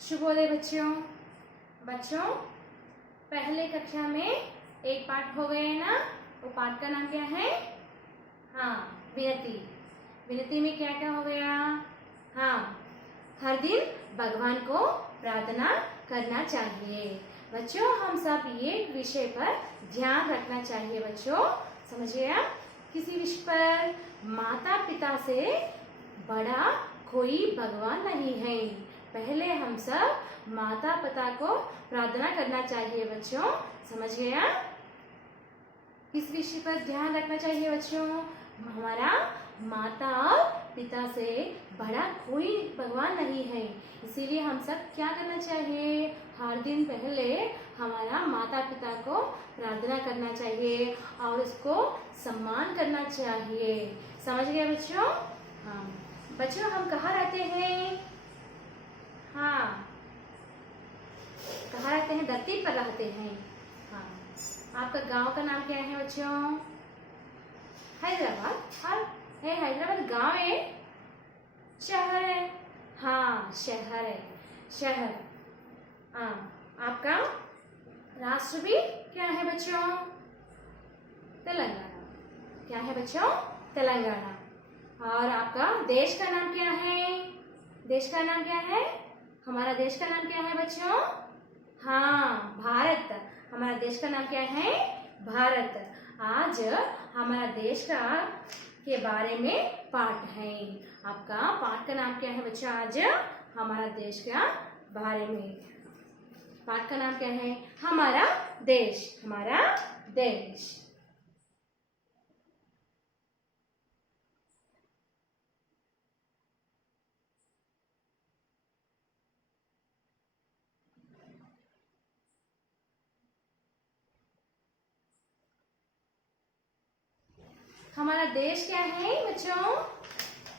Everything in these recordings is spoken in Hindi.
शुभोदय बच्चों। बच्चों, पहले कक्षा में एक पाठ हो गए ना। वो पाठ का नाम क्या है? हाँ, विनती। विनती में क्या क्या हो गया? हाँ, हर दिन भगवान को प्रार्थना करना चाहिए। बच्चों, हम सब ये विषय पर ध्यान रखना चाहिए। बच्चों, समझिए आप, किसी विषय पर माता पिता से बड़ा कोई भगवान नहीं है। पहले हम सब माता पिता को प्रार्थना करना चाहिए। बच्चों, समझ गए आप? किस विषय पर ध्यान रखना चाहिए बच्चों? हमारा माता और पिता से बड़ा कोई भगवान नहीं है। इसीलिए हम सब क्या करना चाहिए? हर दिन पहले हमारा माता पिता को प्रार्थना करना चाहिए और उसको सम्मान करना चाहिए। समझ गए बच्चों? हाँ बच्चों, हम कहाँ रहते हैं? हाँ, कहाँ रहते हैं? धरती पर रहते हैं। हाँ, आपका गांव का नाम क्या है बच्चों? हैदराबाद। हाँ, है हैदराबाद गांव है? शहर है? हाँ, शहर है, शहर। हाँ, आपका राष्ट्र भी क्या है बच्चों? तेलंगाना। क्या है बच्चों? तेलंगाना। और आपका देश का नाम क्या है? देश का नाम क्या है? हमारा देश का नाम क्या है बच्चों? हाँ, भारत। हमारा देश का नाम क्या है? भारत। आज हमारा देश का के बारे में पाठ है। आपका पाठ का नाम क्या है बच्चों? आज हमारा देश का बारे में पाठ का नाम क्या है? हमारा देश। हमारा देश। हमारा देश क्या है बच्चों?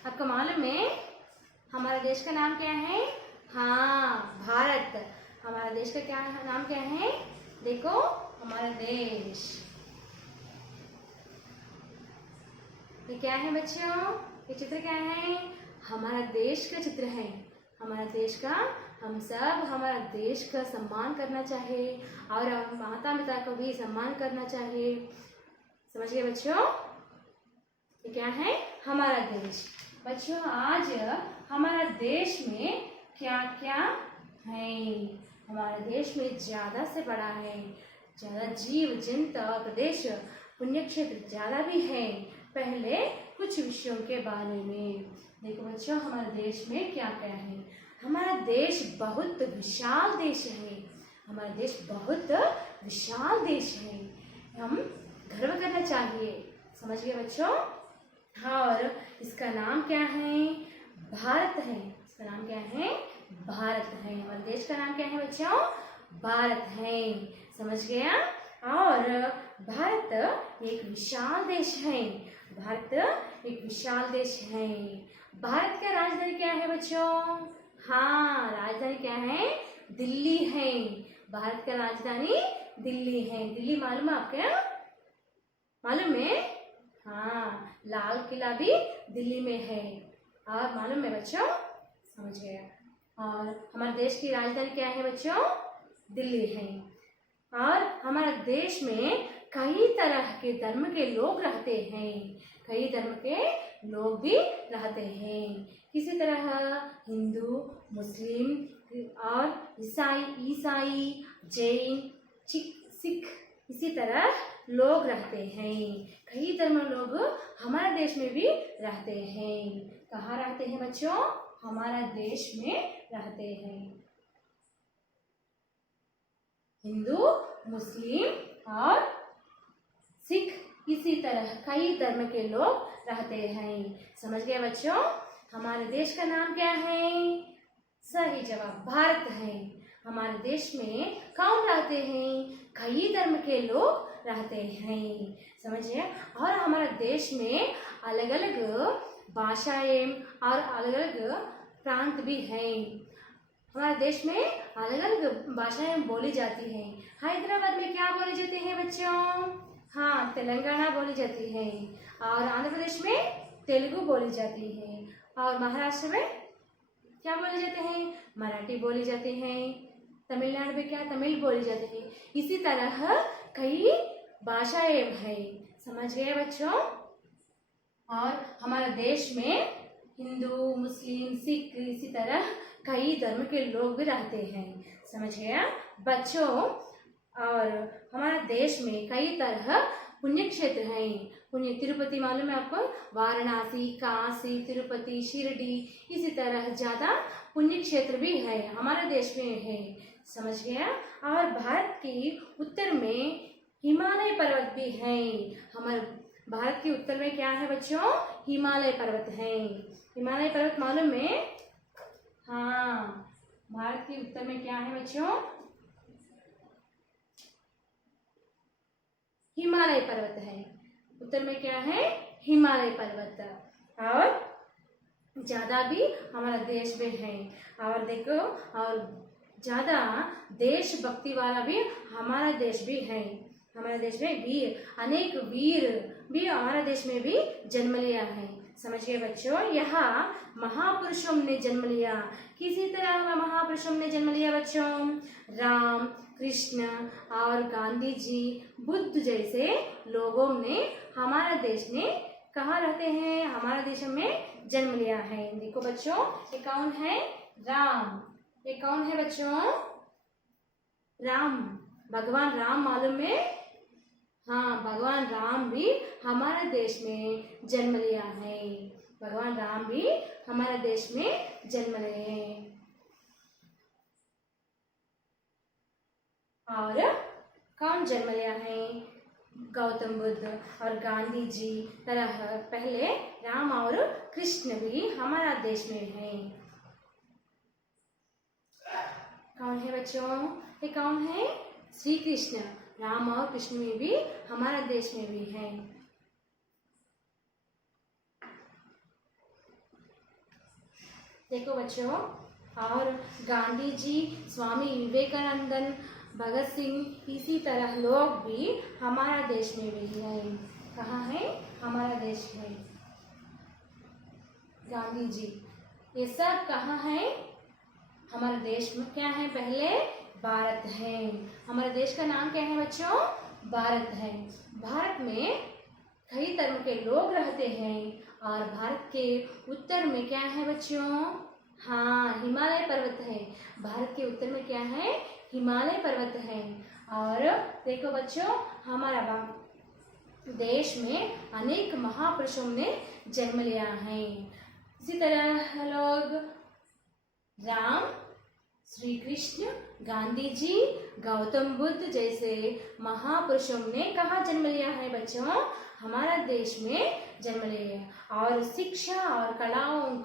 आपको मालूम है हमारा देश का नाम क्या है? हाँ, भारत। हमारा देश का क्या नाम क्या है? देखो, हमारा देश। ये क्या है बच्चों? ये चित्र क्या है? हमारा देश का चित्र है। हमारा देश का, हम सब हमारा देश का सम्मान करना चाहिए और माता पिता को भी सम्मान करना चाहिए। समझ गए बच्चों? ये क्या है? हमारा देश। बच्चों, आज हमारा देश में क्या क्या है? हमारा देश में ज्यादा से बड़ा है, ज्यादा जीव जंतु प्रदेश पुण्य क्षेत्र ज्यादा भी है। पहले कुछ विषयों के बारे में देखो बच्चों, हमारे देश में क्या क्या है। हमारा देश बहुत विशाल देश है। हमारा देश बहुत विशाल देश है। हम गर्व करना चाहिए। समझ गए बच्चों? और इसका नाम क्या है? भारत है। इसका नाम क्या है? भारत है। हमारे देश का नाम क्या है बच्चों? भारत है। समझ गया? और भारत एक विशाल देश है। भारत एक विशाल देश है। भारत का राजधानी क्या है बच्चों? हाँ, राजधानी क्या है? दिल्ली है। भारत का राजधानी दिल्ली है। दिल्ली मालूम है आपको? मालूम है? हाँ, लाल किला भी दिल्ली में है। और मालूम है बच्चों? समझ गया। और हमारे देश की राजधानी क्या है बच्चों? दिल्ली है। और हमारे देश में कई तरह के धर्म के लोग रहते हैं। कई धर्म के लोग भी रहते हैं। किसी तरह हिंदू, मुस्लिम और ईसाई, जैन, सिख, इसी तरह लोग रहते हैं। कई धर्म लोग हमारे देश में भी रहते हैं। कहाँ रहते हैं बच्चों? हमारा देश में रहते हैं। हिंदू, मुस्लिम और सिख, इसी तरह कई धर्म के लोग रहते हैं। समझ गए बच्चों? हमारे देश का नाम क्या है? सही जवाब भारत है। हमारे देश में कौन रहते हैं? कई धर्म के लोग रहते हैं। समझिए? और हमारे देश में अलग अलग भाषाएं और अलग अलग प्रांत भी हैं। हमारे देश में अलग अलग भाषाएं बोली जाती हैं। हैदराबाद में क्या बोली जाती है बच्चों? हाँ, तेलंगाना बोली जाती है। और आंध्र प्रदेश में तेलुगु बोली जाती है। और महाराष्ट्र में क्या बोले जाते हैं? मराठी बोले जाते हैं। तमिलनाडु में क्या? तमिल बोले जाते हैं। इसी तरह कई भाषाएं हैं। समझ गए बच्चों? और हमारा देश में हिंदू, मुस्लिम, सिख, इसी तरह कई धर्म के लोग भी रहते हैं। समझ गया बच्चों? और हमारा देश में कई तरह पुण्य क्षेत्र हैं। पुण्य तिरुपति मालूम है आपको? वाराणसी, काशी, तिरुपति, शिरडी, इसी तरह ज्यादा पुण्य क्षेत्र भी है हमारे देश में है। समझ गया? और भारत के उत्तर में हिमालय पर्वत भी हैं। हमारे भारत के उत्तर में क्या है बच्चों? हिमालय पर्वत है। हिमालय पर्वत मालूम है? हाँ, भारत के उत्तर में क्या है बच्चों? हिमालय पर्वत है। उत्तर में क्या है? हिमालय पर्वत। और ज्यादा भी हमारा देश में है। और देखो, और ज्यादा देशभक्ति वाला भी हमारा देश भी है। हमारे देश में वीर, अनेक वीर भी हमारे देश में भी जन्म लिया है। समझ गए बच्चों? यहाँ महापुरुषों ने जन्म लिया। किसी तरह महापुरुषों ने जन्म लिया बच्चों? राम, कृष्ण और गांधी जी, बुद्ध जैसे लोगों ने हमारा देश में कहाँ रहते हैं? हमारे देश में जन्म लिया है। देखो बच्चों, ये कौन है? राम। ये कौन है बच्चों? राम, भगवान राम मालूम है? हाँ, भगवान राम भी हमारे देश में जन्म लिया है। भगवान राम भी हमारे देश में जन्म लिए हैं। और कौन जन्म लिया है? गौतम बुद्ध और गांधी जी तरह पहले राम और कृष्ण भी हमारा देश में है। कौन है बच्चों? ये कौन है? श्री कृष्ण। राम और कृष्ण में भी हमारा देश में भी है। देखो बच्चों, और गांधी जी, स्वामी विवेकानंद, भगत सिंह, इसी तरह लोग भी हमारा देश में भी है। कहाँ है? हमारा देश है। गांधी जी, ये सब कहाँ है? हमारे देश में क्या है? पहले भारत है। हमारे देश का नाम क्या है बच्चों? भारत है। भारत में कई धर्म के लोग रहते हैं। और भारत के उत्तर में क्या है बच्चों? हाँ, हिमालय पर्वत है। भारत के उत्तर में क्या है? हिमालय पर्वत है। और देखो बच्चों, हमारा देश में अनेक महापुरुषों ने जन्म लिया है। इसी तरह लोग राम, श्री कृष्ण, गांधी जी, गौतम बुद्ध जैसे महापुरुषों ने कहाँ जन्म लिया है बच्चों? हमारा देश में जन्म लिया। और शिक्षा और कलाओं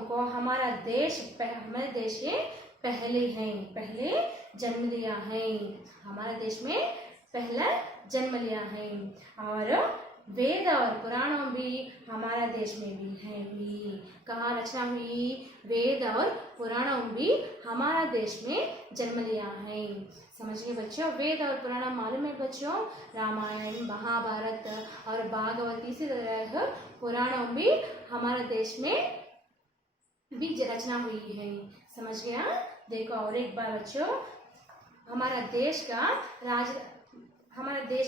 को हमारे देश के पहले जन्म लिया है। हमारे देश में पहला जन्म लिया है। और वेद और पुराणों भी हमारा देश में भी है। कहाँ रचना हुई? वेद और पुराणों भी हमारा देश में जन्म लिया है। समझिए बच्चों, वेद और पुराण मालूम है बच्चों? रामायण, महाभारत और भागवत, इसी तरह पुराणों भी हमारे देश में भी रचना हुई है। समझ गया? देखो और एक बार बच्चों, हमारा देश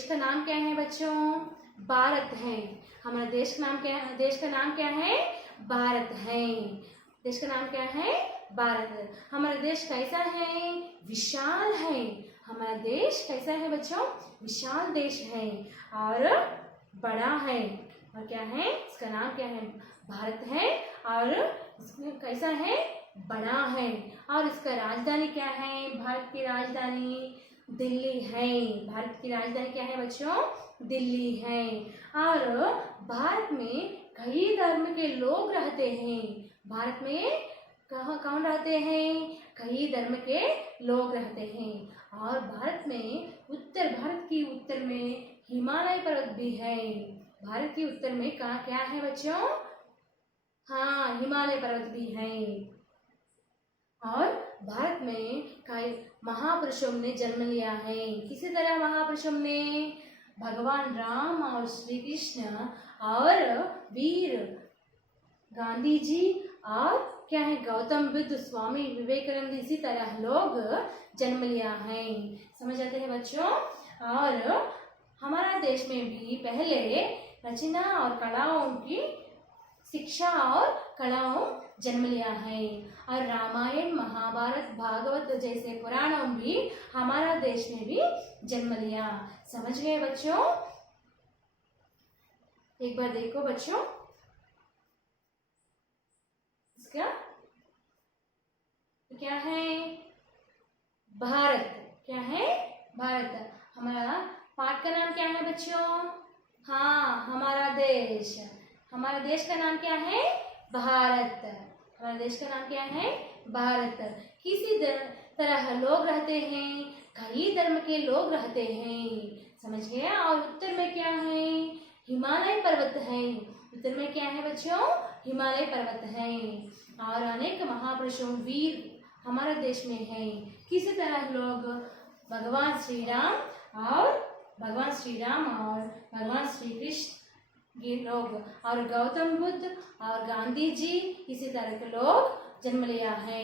का नाम क्या है बच्चों? भारत है। हमारा देश का नाम क्या है? भारत है। देश का नाम क्या है? भारत। हमारा देश कैसा है? विशाल है। हमारा देश कैसा है बच्चों? विशाल देश है और बड़ा है। और क्या है? इसका नाम क्या है? भारत है। और इसमें कैसा है? बड़ा है। और इसका राजधानी क्या है? भारत की राजधानी दिल्ली है। भारत की राजधानी क्या है बच्चों? दिल्ली है। और भारत में कई धर्म के लोग रहते हैं। भारत में कौन रहते हैं? कई धर्म के लोग रहते हैं। और भारत के उत्तर में हिमालय पर्वत भी है। भारत के उत्तर में क्या है बच्चों? हाँ, हिमालय पर्वत भी है। और भारत में कई महापुरुषों ने जन्म लिया है। किसी तरह महापुरुषों ने? भगवान राम और श्री कृष्ण और वीर गांधी जी और क्या है गौतम बुद्ध, स्वामी विवेकानंद, इसी तरह लोग जन्म लिया है। समझ आते हैं बच्चों। और हमारा देश में भी पहले रचना और कलाओं की शिक्षा और कलाओं जन्म लिया है। और रामायण, महाभारत, भागवत जैसे पुराणों भी हमारा देश में भी जन्म लिया। समझ गए बच्चों। एक बार देखो बच्चों, इसका क्या है, भारत। क्या है, भारत। हमारा पाठ का नाम क्या है बच्चों? हाँ, हमारा देश। हमारा देश का नाम क्या है? भारत। हमारा देश का नाम क्या है? भारत। किसी तरह लोग रहते हैं, कई धर्म के लोग रहते हैं। समझ गए। और उत्तर में क्या है? हिमालय पर्वत है। उत्तर में क्या है बच्चों? हिमालय पर्वत है। और अनेक महापुरुषों, वीर हमारे देश में है। किसी तरह लोग भगवान श्री राम और भगवान श्री कृष्ण ये लोग और गौतम बुद्ध और गांधी जी, इसी तरह के लोग जन्म लिया है।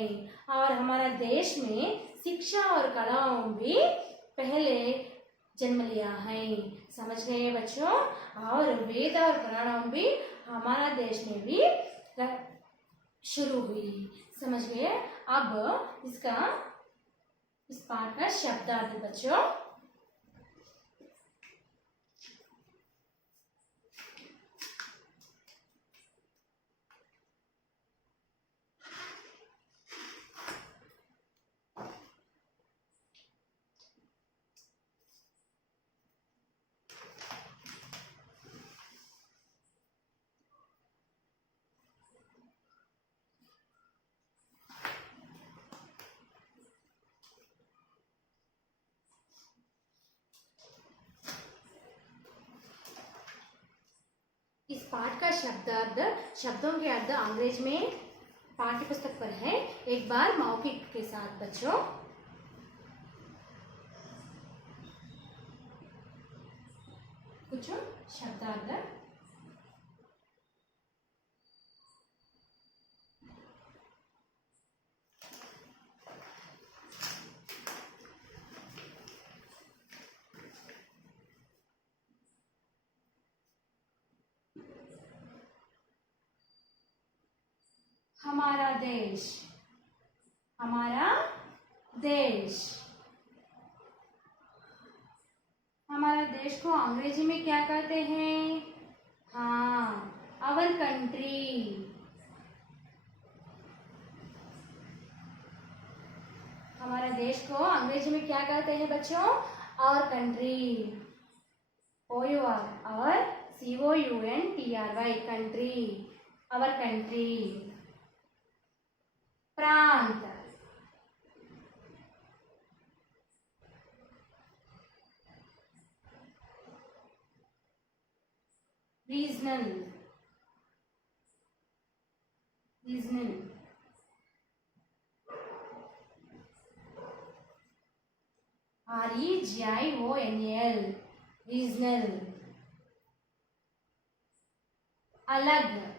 और हमारा देश में शिक्षा और कलाओं भी पहले जन्म लिया है। समझ गए बच्चों। और वेद और पुराणों भी हमारा देश में भी शुरू हुई। समझ गए। अब इस पाठ का शब्दार्थ बच्चों। इस पाठ का शब्दार्थ, शब्दों के अर्थ अंग्रेज में पाठ्य पुस्तक पर है। एक बार मौखिक के साथ बच्चों। कुछ शब्दार्थ। हमारा देश। हमारा देश। हमारा देश को अंग्रेजी में क्या कहते हैं? हाँ, आवर कंट्री। हमारा देश को अंग्रेजी में क्या कहते हैं बच्चों? Our country. OUR, our COUNTRY, country, our country. प्रांत। रीजनल। रीजनल। REGIONAL, regional. अलग।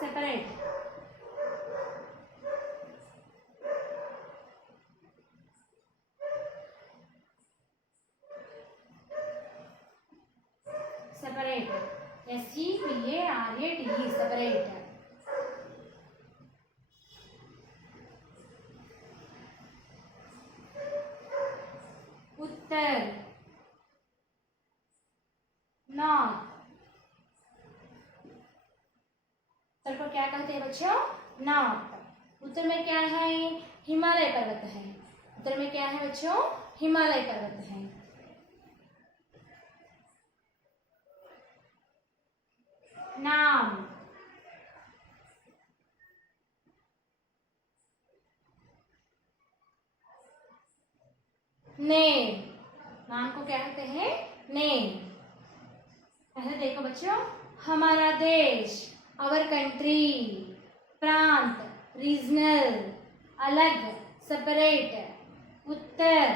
सेपरेट। सेपरेट। SEPARATE, separate. उत्तर। नॉर्थ। उत्तर को क्या कहते हैं बच्चों? नॉर्थ। उत्तर में क्या है? हिमालय पर्वत है। उत्तर में क्या है बच्चों? हिमालय पर्वत है। नाम। नेम। नाम को क्या कहते हैं? नेम। पहले देखो बच्चों, हमारा देश, आवर कंट्री, प्रांत, रीजनल, अलग, सेपरेट, उत्तर,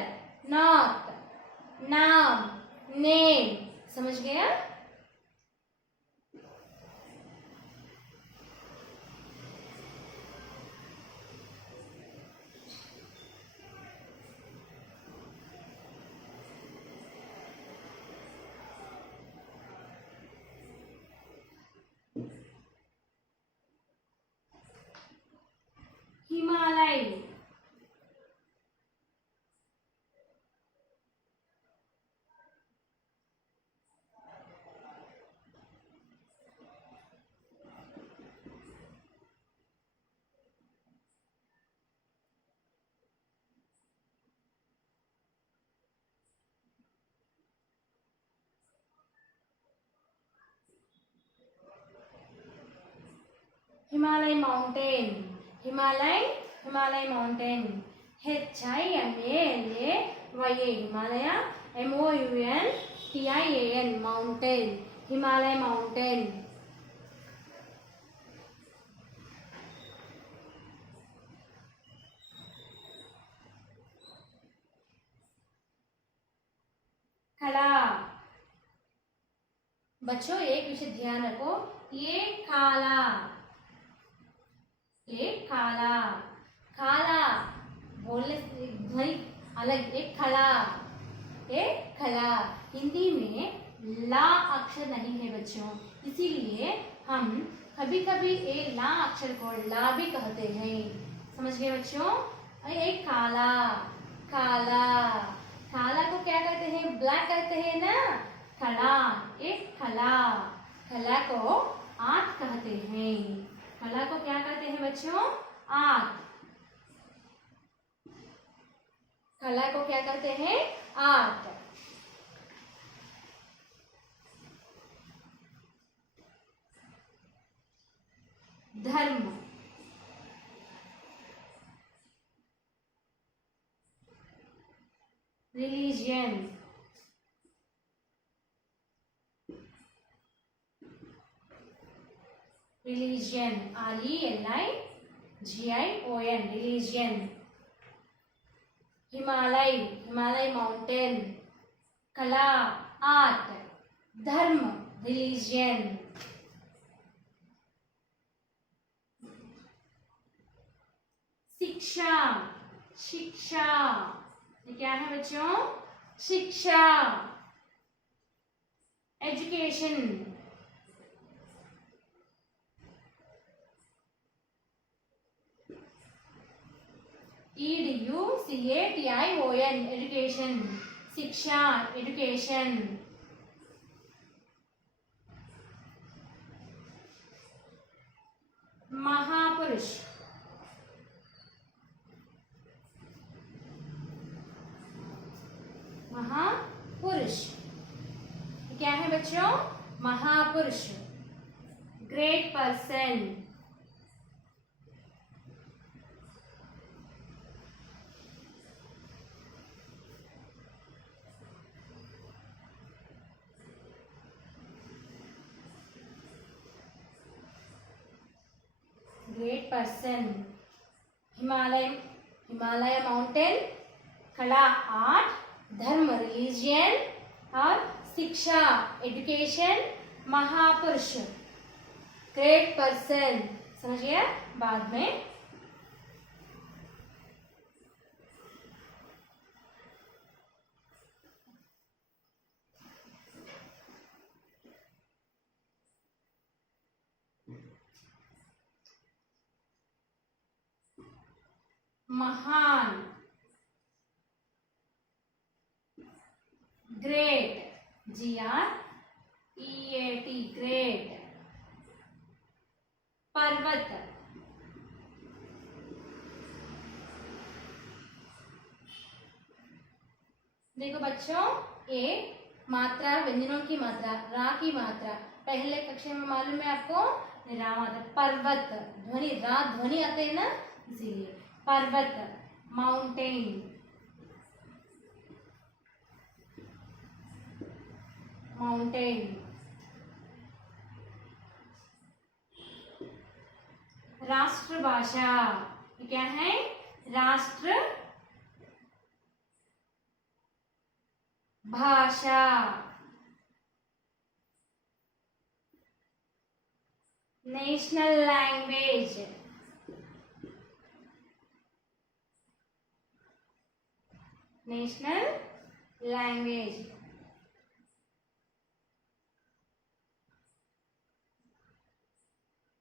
नॉर्थ, नाम, नेम, समझ गया? Himalaya, Himalaya mountain, Himalaya mountain, HIMALAYA Himalaya, MOUNTAIN mountain, Himalaya mountain. खड़ा, बच्चों एक विषय ध्यान रखो, ये काला, ये काला, काला बोलने से ध्वनि अलग, एक खला, एक खला। हिंदी में ला अक्षर नहीं है बच्चों, इसीलिए हम कभी कभी ए ला अक्षर को ला भी कहते हैं, समझ गए बच्चों? एक काला, काला, काला को क्या कहते हैं? ब्लैक कहते हैं ना, खला, एक खला, खला को आंत कहते हैं, खला को क्या कहते हैं बच्चों? आंत, खला को क्या कहते हैं? आंत। धर्म, religion, religion, RELIGION, religion. Himalaya, Himalaya mountain, कला, आर्ट, धर्म, रिलीजियन। शिक्षा, शिक्षा, ये क्या है बच्चों? शिक्षा, एजुकेशन, EDUCATION, एजुकेशन, शिक्षा, एजुकेशन। महापुरुष, महापुरुष, क्या है बच्चों? महापुरुष, great person, great person. Himalaya, Himalaya mountain, कला आर्ट, धर्म रिलीजियन और शिक्षा एजुकेशन, महापुरुष ग्रेट पर्सन, समझिए? बाद में महान, ग्रेट, GREAT, ग्रेट। पर्वत, देखो बच्चों, ये मात्रा, व्यंजनों की मात्रा, रा की मात्रा पहले कक्षा में मालूम है आपको, रा मात्रा। पर्वत ध्वनि, रा ध्वनि आते हैं ना, इसीलिए पर्वत। Mountain, mountain. राष्ट्रभाषा, ये क्या है? राष्ट्र भाषा। National language, national language.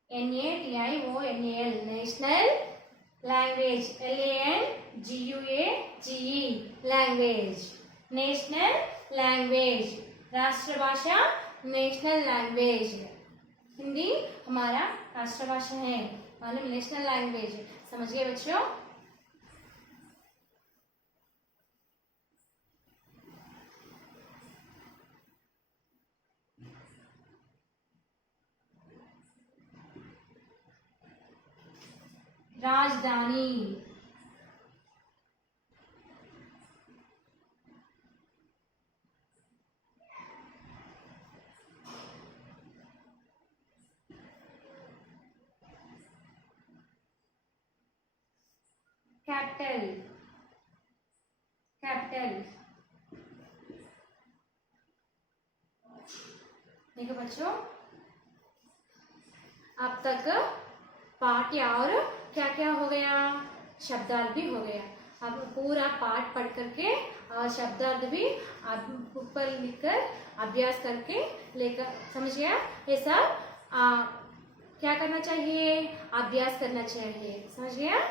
NATIONAL, national language. LANGUAGE, language, national language. राष्ट्रभाषा नेशनल लैंग्वेज। हिंदी हमारा राष्ट्रभाषा है, मालूम, नेशनल लैंग्वेज। समझ गए बच्चों? राजधानी, कैपिटल, कैपिटल। देखो बच्चों, अब तक पाठ और क्या क्या हो गया, शब्दार्थ भी हो गया। अब पूरा पाठ पढ़ करके और शब्दार्थ भी आप ऊपर लिखकर अभ्यास करके लेकर, समझ गया? ये सब क्या करना चाहिए? अभ्यास करना चाहिए, समझ गया?